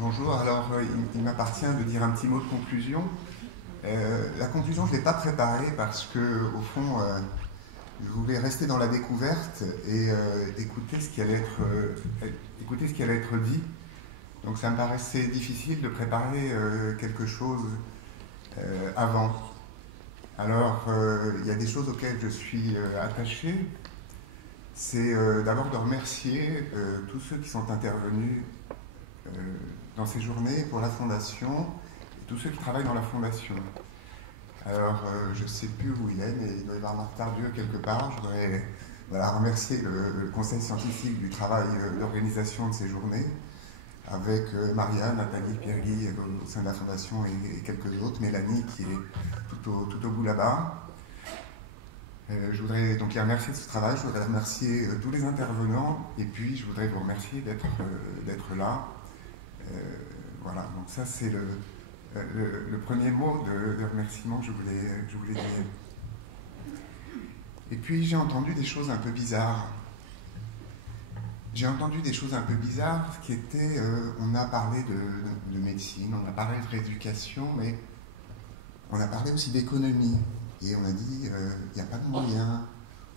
Bonjour, alors il m'appartient de dire un petit mot de conclusion. La conclusion, je ne l'ai pas préparée parce que, au fond, je voulais rester dans la découverte et écouter ce qui allait être dit. Donc ça me paraissait difficile de préparer quelque chose avant. Alors, il y a des choses auxquelles je suis attaché. C'est d'abord de remercier tous ceux qui sont intervenus dans ces journées pour la Fondation et tous ceux qui travaillent dans la Fondation. Alors, je ne sais plus où il est, mais il doit y avoir Marc Tardieu quelque part. Je voudrais remercier le Conseil scientifique du travail d'organisation de ces journées, avec Marianne, Nathalie, Pierre-Guy au sein de la Fondation et quelques autres, Mélanie qui est tout au bout là-bas. Je voudrais donc les remercier de ce travail, je voudrais remercier tous les intervenants, et puis je voudrais vous remercier d'être là. Voilà, donc ça c'est le premier mot de remerciement que je voulais dire. Et puis j'ai entendu des choses un peu bizarres. J'ai entendu des choses un peu bizarres qui étaient, on a parlé de médecine, on a parlé de rééducation, mais on a parlé aussi d'économie. Et on a dit, il n'y a pas de moyens,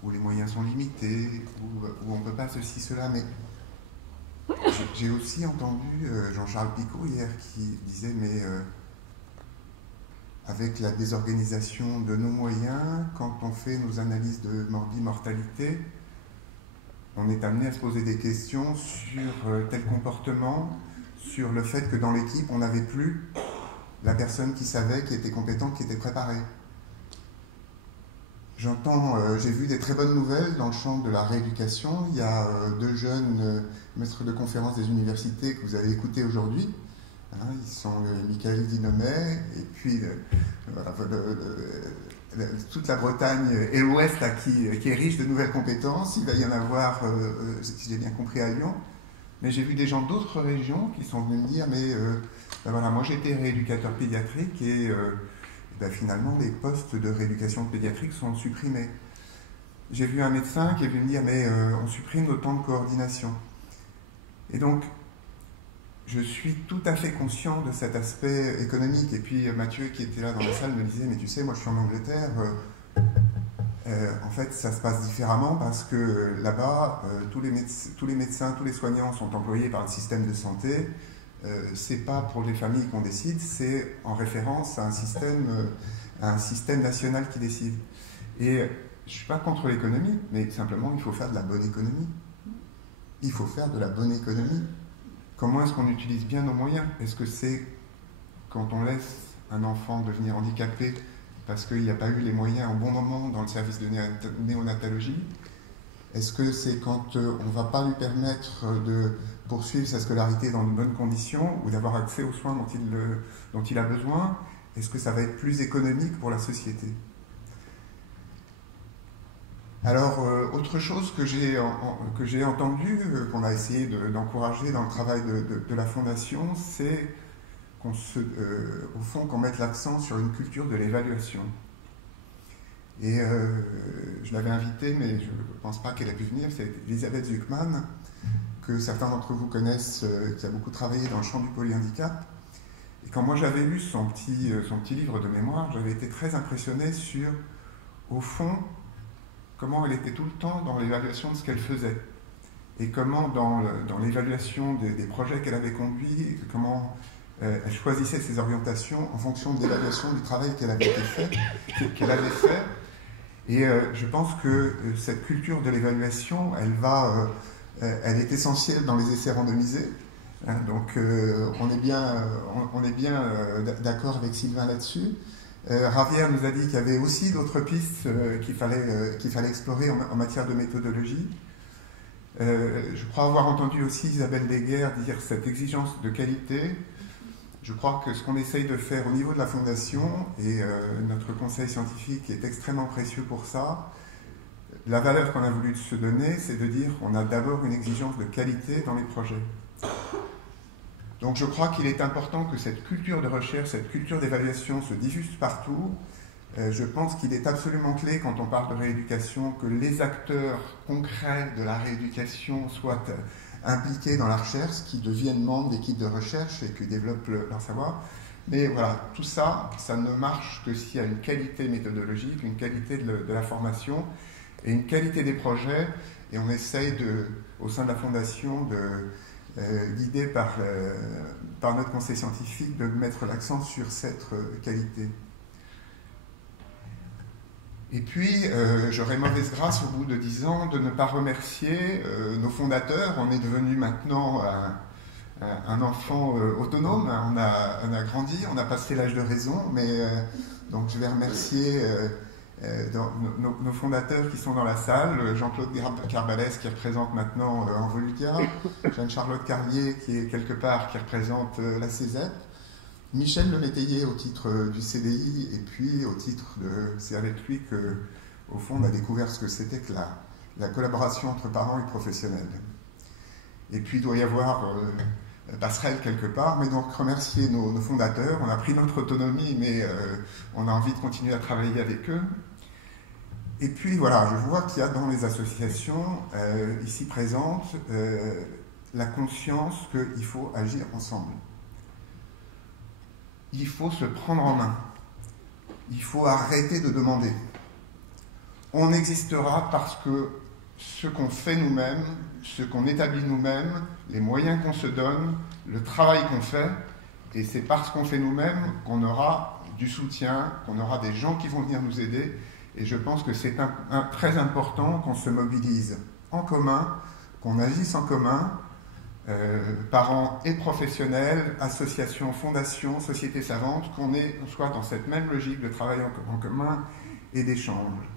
ou les moyens sont limités, ou on ne peut pas ceci, cela, mais j'ai aussi entendu Jean-Charles Picot hier qui disait, mais avec la désorganisation de nos moyens, quand on fait nos analyses de mortalité, on est amené à se poser des questions sur tel comportement, sur le fait que dans l'équipe, on n'avait plus la personne qui savait, qui était compétente, qui était préparée. J'ai vu des très bonnes nouvelles dans le champ de la rééducation. Il y a deux jeunes maîtres de conférences des universités que vous avez écoutés aujourd'hui. Ils sont Michael Dinomet et puis toute la Bretagne et l'Ouest qui est riche de nouvelles compétences. Il va y en avoir, si j'ai bien compris, à Lyon. Mais j'ai vu des gens d'autres régions qui sont venus me dire, mais moi j'étais rééducateur pédiatrique et finalement les postes de rééducation pédiatrique sont supprimés. J'ai vu un médecin qui est venu me dire, mais on supprime nos temps de coordination. Et donc, je suis tout à fait conscient de cet aspect économique. Et puis Mathieu, qui était là dans la salle, me disait, mais tu sais, moi je suis en Angleterre, en fait ça se passe différemment parce que là-bas, tous les médecins, tous les soignants sont employés par le système de santé. C'est pas pour les familles qu'on décide, c'est en référence à un système national qui décide. Et je ne suis pas contre l'économie, mais simplement il faut faire de la bonne économie. Il faut faire de la bonne économie. Comment est-ce qu'on utilise bien nos moyens? Est-ce que c'est quand on laisse un enfant devenir handicapé parce qu'il n'y a pas eu les moyens au bon moment dans le service de néonatologie? Est-ce que c'est quand on ne va pas lui permettre de poursuivre sa scolarité dans de bonnes conditions ou d'avoir accès aux soins dont il a besoin? Est-ce que ça va être plus économique pour la société? Alors, autre chose que j'ai entendu, qu'on a essayé d'encourager dans le travail de la Fondation, c'est au fond qu'on mette l'accent sur une culture de l'évaluation. Et je l'avais invitée, mais je ne pense pas qu'elle ait pu venir, c'est Elisabeth Zuckman, que certains d'entre vous connaissent, qui a beaucoup travaillé dans le champ du polyhandicap. Et quand moi j'avais lu son petit livre de mémoire, j'avais été très impressionné sur, au fond, comment elle était tout le temps dans l'évaluation de ce qu'elle faisait. Et comment dans l'évaluation des projets qu'elle avait conduits, comment elle choisissait ses orientations en fonction de l'évaluation du travail qu'elle avait fait. Et je pense que cette culture de l'évaluation, elle est essentielle dans les essais randomisés. Donc on est bien d'accord avec Sylvain là-dessus. Javier nous a dit qu'il y avait aussi d'autres pistes qu'il fallait explorer en matière de méthodologie. Je crois avoir entendu aussi Isabelle Deguerre dire cette exigence de qualité. Je crois que ce qu'on essaye de faire au niveau de la Fondation, et notre conseil scientifique est extrêmement précieux pour ça, la valeur qu'on a voulu se donner, c'est de dire qu'on a d'abord une exigence de qualité dans les projets. Donc je crois qu'il est important que cette culture de recherche, cette culture d'évaluation se diffuse partout. Je pense qu'il est absolument clé quand on parle de rééducation que les acteurs concrets de la rééducation soient impliqués dans la recherche, qui deviennent membres d'équipes de recherche et qui développent leur savoir. Mais voilà, tout ça, ça ne marche que s'il y a une qualité méthodologique, une qualité de la formation et une qualité des projets. Et on essaye, au sein de la Fondation, guidé par notre conseil scientifique, de mettre l'accent sur cette qualité. Et puis, j'aurais mauvaise grâce au bout de 10 ans de ne pas remercier nos fondateurs. On est devenu maintenant un enfant autonome, on a grandi, on a passé l'âge de raison, mais donc je vais remercier nos fondateurs qui sont dans la salle, Jean-Claude Carbalès qui représente maintenant Envolutia, Jeanne-Charlotte Carlier qui est quelque part, qui représente la CESEP, Michel Lemétayer au titre du CDI, et puis au titre de... C'est avec lui que, au fond, on a découvert ce que c'était que la collaboration entre parents et professionnels. Et puis il doit y avoir passerelle quelque part, mais donc remercier nos fondateurs. On a pris notre autonomie, mais on a envie de continuer à travailler avec eux. Et puis voilà, je vois qu'il y a dans les associations ici présentes la conscience qu'il faut agir ensemble. Il faut se prendre en main. Il faut arrêter de demander. On existera parce que ce qu'on fait nous-mêmes, ce qu'on établit nous-mêmes, les moyens qu'on se donne, le travail qu'on fait, et c'est parce qu'on fait nous-mêmes qu'on aura du soutien, qu'on aura des gens qui vont venir nous aider, et je pense que c'est très important qu'on se mobilise en commun, qu'on agisse en commun, parents et professionnels, associations, fondations, sociétés savantes, qu'on soit dans cette même logique de travail en commun et d'échange.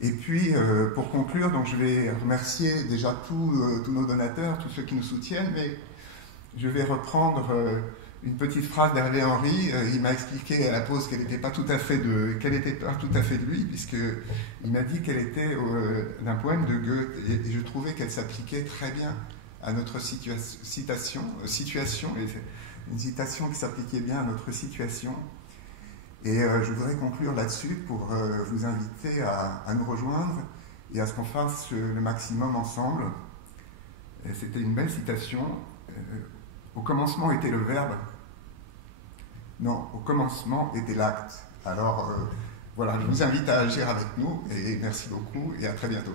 Et puis, pour conclure, donc je vais remercier déjà tous nos donateurs, tous ceux qui nous soutiennent, mais je vais reprendre une petite phrase d'Hervé Henry. Il m'a expliqué à la pause qu'elle n'était pas tout à fait de lui, puisqu'il m'a dit qu'elle était d'un poème de Goethe, et je trouvais qu'elle s'appliquait très bien à notre situation, et une citation qui s'appliquait bien à notre situation. Et je voudrais conclure là-dessus pour vous inviter à nous rejoindre et à ce qu'on fasse le maximum ensemble. C'était une belle citation. Au commencement était le verbe. Non, au commencement était l'acte. Alors voilà, je vous invite à agir avec nous et merci beaucoup et à très bientôt.